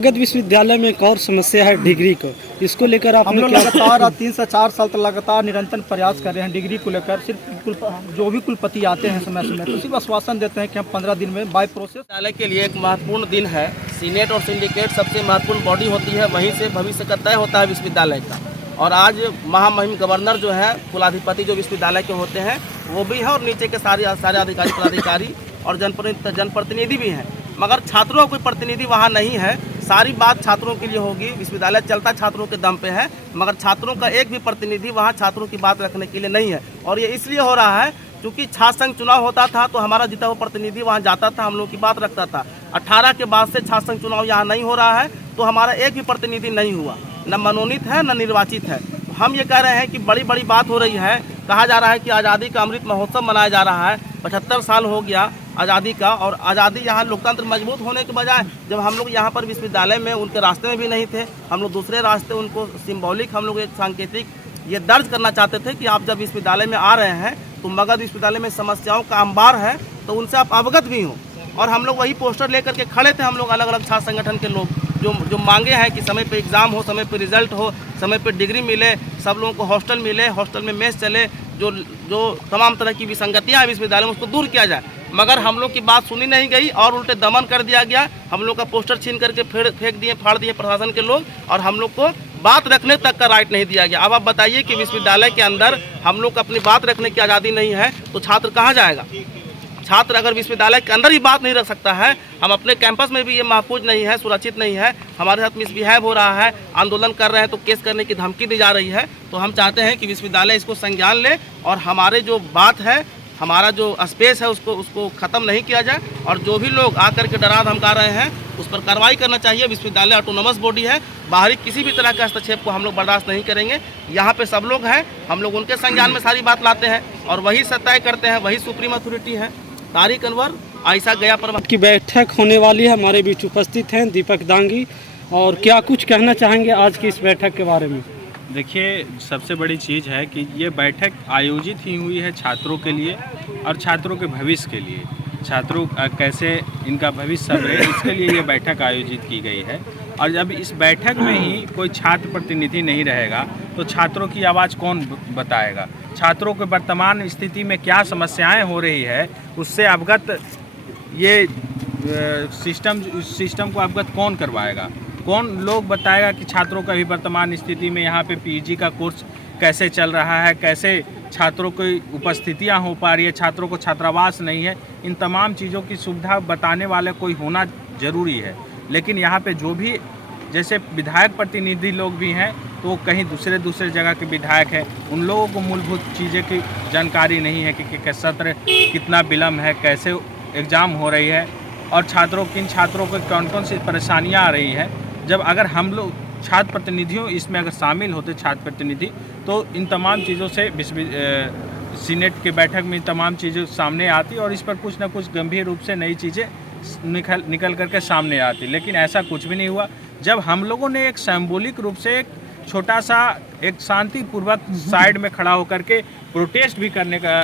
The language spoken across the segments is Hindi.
मगध विश्वविद्यालय में एक और समस्या है डिग्री को, इसको लेकर हम आपने लोग क्या लगातार 3 से 4 साल तक लगातार निरंतर प्रयास कर रहे हैं डिग्री को लेकर। सिर्फ जो भी कुलपति आते हैं समय समय तो सिर्फ आश्वासन देते हैं कि हम 15 दिन में बाय प्रोसेस। विश्वविद्यालय के लिए एक महत्वपूर्ण दिन है। सीनेट और सिंडिकेट सबसे महत्वपूर्ण बॉडी होती है, वहीं से भविष्य का तय होता है विश्वविद्यालय का। और आज महामहिम गवर्नर जो है, कुलाधिपति जो विश्वविद्यालय के होते हैं वो भी है, और नीचे के सारे अधिकारी पदाधिकारी और जनप्रतिनिधि भी हैं। मगर छात्रों का कोई प्रतिनिधि वहाँ नहीं है। सारी बात छात्रों के लिए होगी। विश्वविद्यालय चलता छात्रों के दम पे है, मगर छात्रों का एक भी प्रतिनिधि वहाँ छात्रों की बात रखने के लिए नहीं है। और ये इसलिए हो रहा है क्योंकि छात्र संघ चुनाव होता था तो हमारा जीता हुआ प्रतिनिधि वहाँ जाता था, हम लोग की बात रखता था। 18 के बाद से छात्र संघ चुनाव यहाँ नहीं हो रहा है तो हमारा एक भी प्रतिनिधि नहीं हुआ, न मनोनीत है न निर्वाचित है। हम ये कह रहे हैं कि बड़ी बड़ी बात हो रही है। कहा जा रहा है कि आज़ादी का अमृत महोत्सव मनाया जा रहा है। 75 साल हो गया आज़ादी का, और आज़ादी यहाँ लोकतंत्र मजबूत होने के बजाय जब हम लोग यहाँ पर विश्वविद्यालय में उनके रास्ते में भी नहीं थे, हम लोग दूसरे रास्ते उनको सिंबॉलिक हम लोग एक सांकेतिक ये दर्ज करना चाहते थे कि आप जब विश्वविद्यालय में आ रहे हैं तो मगध विश्वविद्यालय में समस्याओं का अंबार है, तो उनसे आप अवगत भी हों। और हम लोग वही पोस्टर लेकर के खड़े थे, हम लोग अलग अलग छात्र संगठन के लोग जो मांगे हैं कि समय पे एग्ज़ाम हो, समय पे रिजल्ट हो, समय पे डिग्री मिले, सब लोगों को हॉस्टल मिले, हॉस्टल में मेस चले, जो तमाम तरह की विसंगतियाँ हैं विश्वविद्यालय में उसको दूर किया जाए। मगर हम लोग की बात सुनी नहीं गई और उल्टे दमन कर दिया गया। हम लोग का पोस्टर छीन करके फेंक दिए, फाड़ दिए प्रशासन के लोग, और हम लोग को बात रखने तक का राइट नहीं दिया गया। अब आप बताइए कि विश्वविद्यालय के अंदर हम लोग को अपनी बात रखने की आज़ादी नहीं है तो छात्र कहाँ जाएगा? छात्र अगर विश्वविद्यालय के अंदर ही बात नहीं रख सकता है, हम अपने कैंपस में भी ये महफूज नहीं है, सुरक्षित नहीं है, हमारे साथ मिसबिहेव हो रहा है, आंदोलन कर रहे हैं तो केस करने की धमकी दी जा रही है, तो हम चाहते हैं कि विश्वविद्यालय इसको संज्ञान ले और हमारे जो बात है, हमारा जो स्पेस है उसको ख़त्म नहीं किया जाए। और जो भी लोग आकर के डरा धमका रहे हैं उस पर कार्रवाई करना चाहिए। विश्वविद्यालय ऑटोनोमस बॉडी है, बाहरी किसी भी तरह के हस्तक्षेप को हम लोग बर्दाश्त नहीं करेंगे। यहाँ पे सब लोग हैं, हम लोग उनके संज्ञान में सारी बात लाते हैं और वही तय करते हैं, वही सुप्रीम अथॉरिटी है। तारिक अनवर आयशा गया पर की बैठक होने वाली है, हमारे बीच उपस्थित हैं दीपक दांगी, और क्या कुछ कहना चाहेंगे आज की इस बैठक के बारे में? देखिए, सबसे बड़ी चीज़ है कि ये बैठक आयोजित ही हुई है छात्रों के लिए और छात्रों के भविष्य के लिए। छात्रों कैसे इनका भविष्य सब रहे, इसके लिए ये बैठक आयोजित की गई है। और जब इस बैठक में ही कोई छात्र प्रतिनिधि नहीं रहेगा तो छात्रों की आवाज़ कौन बताएगा? छात्रों के वर्तमान स्थिति में क्या समस्याएं हो रही है उससे अवगत ये सिस्टम को अवगत कौन करवाएगा? कौन लोग बताएगा कि छात्रों का भी वर्तमान स्थिति में यहाँ पे पीजी का कोर्स कैसे चल रहा है, कैसे छात्रों की उपस्थितियाँ हो पा रही है, छात्रों को छात्रावास नहीं है। इन तमाम चीज़ों की सुविधा बताने वाले कोई होना ज़रूरी है। लेकिन यहाँ पे जो भी जैसे विधायक प्रतिनिधि लोग भी हैं तो कहीं दूसरे जगह के विधायक हैं, उन लोगों को मूलभूत चीज़ें की जानकारी नहीं है कि सत्र कितना विलम्ब है, कैसे एग्ज़ाम हो रही है और किन छात्रों को कौन सी परेशानियाँ आ रही हैं। जब अगर हम लोग छात्र प्रतिनिधियों इसमें अगर शामिल होते छात्र प्रतिनिधि तो इन तमाम चीज़ों से सीनेट के बैठक में तमाम चीज़ें सामने आती और इस पर कुछ ना कुछ गंभीर रूप से नई चीज़ें निकल करके सामने आती। लेकिन ऐसा कुछ भी नहीं हुआ। जब हम लोगों ने एक सिंबॉलिक रूप से एक छोटा सा एक शांतिपूर्वक साइड में खड़ा होकर के प्रोटेस्ट भी करने का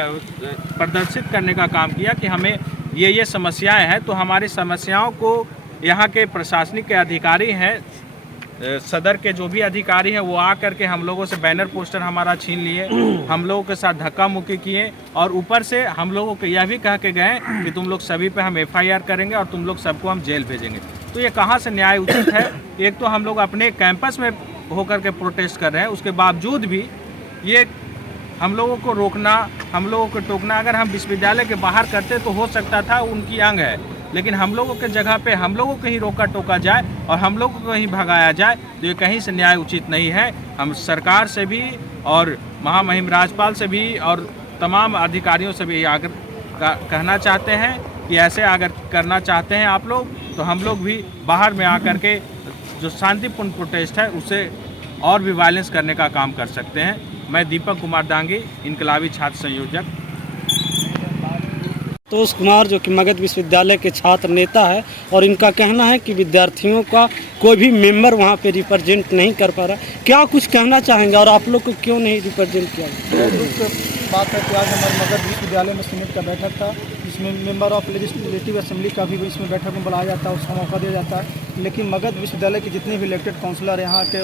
प्रदर्शित करने का काम किया कि हमें ये समस्याएं हैं, तो हमारी समस्याओं को यहाँ के प्रशासनिक के अधिकारी हैं, सदर के जो भी अधिकारी हैं वो आ करके हम लोगों से बैनर पोस्टर हमारा छीन लिए, हम लोगों के साथ धक्का मुक्की किए और ऊपर से हम लोगों को यह भी कह के गए कि तुम लोग सभी पे हम FIR करेंगे और तुम लोग सबको हम जेल भेजेंगे। तो ये कहाँ से न्याय उचित है? एक तो हम लोग अपने कैंपस में होकर के प्रोटेस्ट कर रहे हैं, उसके बावजूद भी ये हम लोगों को रोकना, हम लोगों को टोकना। अगर हम विश्वविद्यालय के बाहर करते तो हो सकता था उनकी अंग है, लेकिन हम लोगों के जगह पे हम लोगों को ही रोका टोका जाए और हम लोगों को ही भगाया जाए तो ये कहीं से न्याय उचित नहीं है। हम सरकार से भी और महामहिम राज्यपाल से भी और तमाम अधिकारियों से भी आगे कहना चाहते हैं कि ऐसे अगर करना चाहते हैं आप लोग तो हम लोग भी बाहर में आकर के जो शांतिपूर्ण प्रोटेस्ट है उसे और भी वायलेंस करने का काम कर सकते हैं। मैं दीपक कुमार दांगी, इनकलाबी छात्र संयोजक। संतोष कुमार जो कि मगध विश्वविद्यालय के छात्र नेता है, और इनका कहना है कि विद्यार्थियों का कोई भी मेंबर वहाँ पे रिप्रेजेंट नहीं कर पा रहा। क्या कुछ कहना चाहेंगे और आप लोग को क्यों नहीं रिप्रेजेंट किया? बात है कि आज हमारे मगध विश्वविद्यालय में सीनेट का बैठक था। इसमें मेंबर ऑफ लेजिस्लेटिव असेंबली का भी इसमें बैठक में बुलाया जाता है, उसका मौका दिया जाता है। लेकिन मगध विश्वविद्यालय के जितने भी इलेक्टेड काउंसलर यहाँ के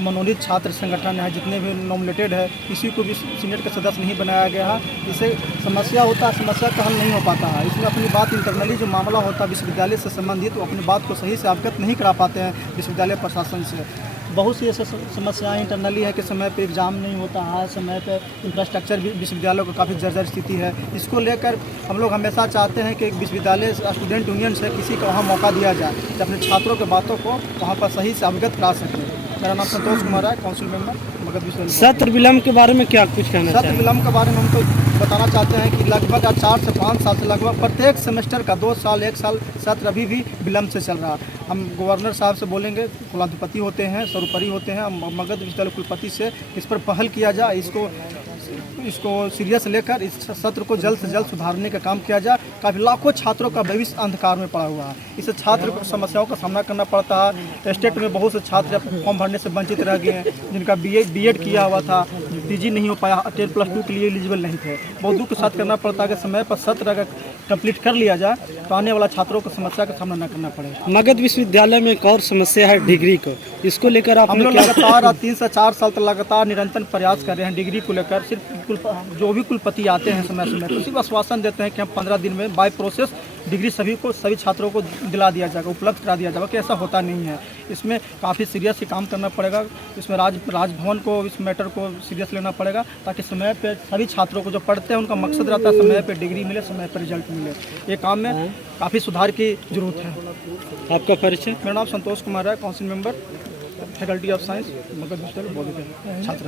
मनोनीत छात्र संगठन है, जितने भी नॉमिनेटेड है, किसी को भी सीनेट का सदस्य नहीं बनाया गया है। इससे समस्या होता है, समस्या का हल नहीं हो पाता है। इसमें अपनी बात इंटरनली जो मामला होता है विश्वविद्यालय से संबंधित, वो अपनी बात को सही से अवगत नहीं करा पाते हैं विश्वविद्यालय प्रशासन से। बहुत सी ऐसे समस्याएं इंटरनली है कि समय पे एग्ज़ाम नहीं होता है, समय पे इंफ्रास्ट्रक्चर भी विश्वविद्यालयों का काफ़ी जर्जर स्थिति है। इसको लेकर हम लोग हमेशा चाहते हैं कि विश्वविद्यालय स्टूडेंट यूनियन से किसी को वहाँ मौका दिया जाए कि अपने छात्रों के बातों को वहाँ पर सही से अवगत करा सकें। मेरा नाम संतोष कुमार है, काउंसिल मेंबर मगध विश्वविद्यालय। सत्र विलम्ब के बारे में क्या कुछ कहना सत्र चाहिए? विलम्ब के बारे में हम तो बताना चाहते हैं कि लगभग 4 से 5 साल से लगभग प्रत्येक सेमेस्टर का 2 साल 1 साल सत्र अभी भी विलम्ब से चल रहा है। हम गवर्नर साहब से बोलेंगे, कुलाधिपति होते हैं, सर्वोपरि होते हैं, मगध विश्वविद्यालय कुलपति से इस पर पहल किया जाए, इसको सीरियस लेकर इस सत्र को जल्द से जल्द सुधारने का काम किया जाए। काफ़ी लाखों छात्रों का भविष्य अंधकार में पड़ा हुआ है। इससे छात्र को समस्याओं का सामना करना पड़ता है। स्टेट में बहुत से छात्र फॉर्म भरने से वंचित रह गए हैं, जिनका बीएड किया हुआ था, पीजी नहीं हो पाया, 10+2 के लिए एलिजिबल नहीं थे। बहुत दुख के साथ करना पड़ता है कि समय पर सत्र अगर कंप्लीट कर लिया जाए तो आने वाला छात्रों को समस्या का सामना न करना पड़े। मगध विश्वविद्यालय में एक और समस्या है डिग्री को, इसको लेकर आप हम लोग लगातार 3 से 4 साल तक लगातार निरंतर प्रयास कर रहे हैं डिग्री को लेकर। सिर्फ जो भी कुलपति आते हैं समय समय तो सिर्फ आश्वासन देते हैं कि हम 15 दिन में बाय प्रोसेस डिग्री सभी छात्रों को दिला दिया जाएगा, उपलब्ध करा दिया जाएगा, कि ऐसा होता नहीं है। इसमें काफ़ी सीरियस ही काम करना पड़ेगा। इसमें राजभवन को इस मैटर को सीरियस लेना पड़ेगा, ताकि समय पे सभी छात्रों को जो पढ़ते हैं उनका मकसद रहता है समय पे डिग्री मिले, समय पर रिजल्ट मिले। ये काम में काफ़ी सुधार की जरूरत है। आपका परिचय? मेरा नाम संतोष कुमार है, council member, faculty of science, Magadh विश्वविद्यालय बौद्ध छात्र।